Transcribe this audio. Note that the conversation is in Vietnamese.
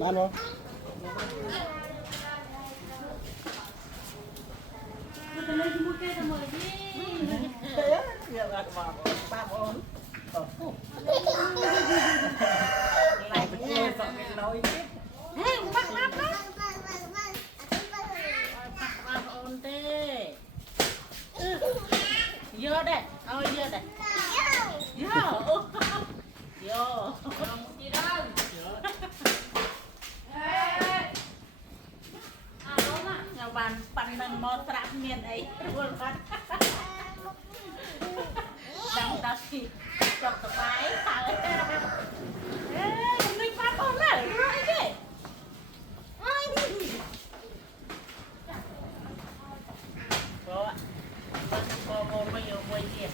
Lan không? lại bị nghe sợ bị nói chứ ôn tê vô đây ôi vô đây vô vô không gì đâu nhà bạn bạn mình một trạm miền ấy luôn bạn đang ta thì chọc cái bái thằng ấy mình phát con này rồi kì cô ạ cô bây giờ quay tiền